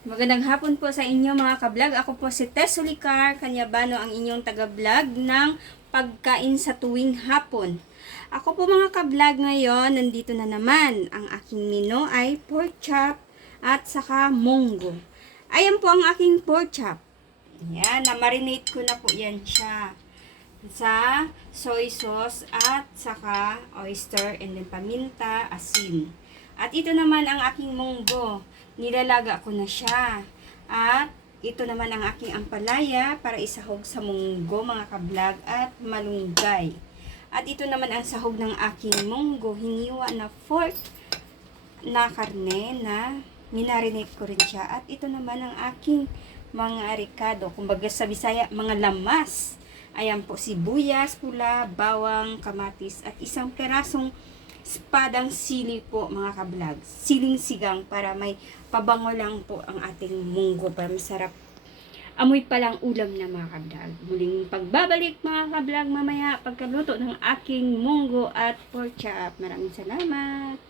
Magandang hapon po sa inyo mga ka-vlog. Ako po si Tess Sulicar, Kanyabano, ang inyong taga-vlog ng pagkain sa tuwing hapon. Ako po mga ka-vlog ngayon, nandito na naman. Ang aking menu ay pork chop at saka munggo. Ayan po ang aking pork chop. Ayan, na-marinate ko na po yan siya sa soy sauce at saka oyster and then paminta, asin. At ito naman ang aking munggo. Nilalaga ko na siya. At ito naman ang aking ampalaya para isahog sa munggo mga ka-vlog at malunggay. At ito naman ang sahog ng aking munggo. Hiniwa na pork na karne na minarinate ko rin siya. At ito naman ang aking mga ricado. Kumbaga sa Bisaya, mga lamas. Ayan po, sibuyas, pula, bawang, kamatis at isang perasong espadang sili po mga ka-vlog. Siling sigang para may pabango lang po ang ating munggo para masarap. Amoy pa lang ulam na mga ka-vlog. Muling pagbabalik mga ka-vlog mamaya pagkaluto ng aking munggo at pork chop. Maraming salamat!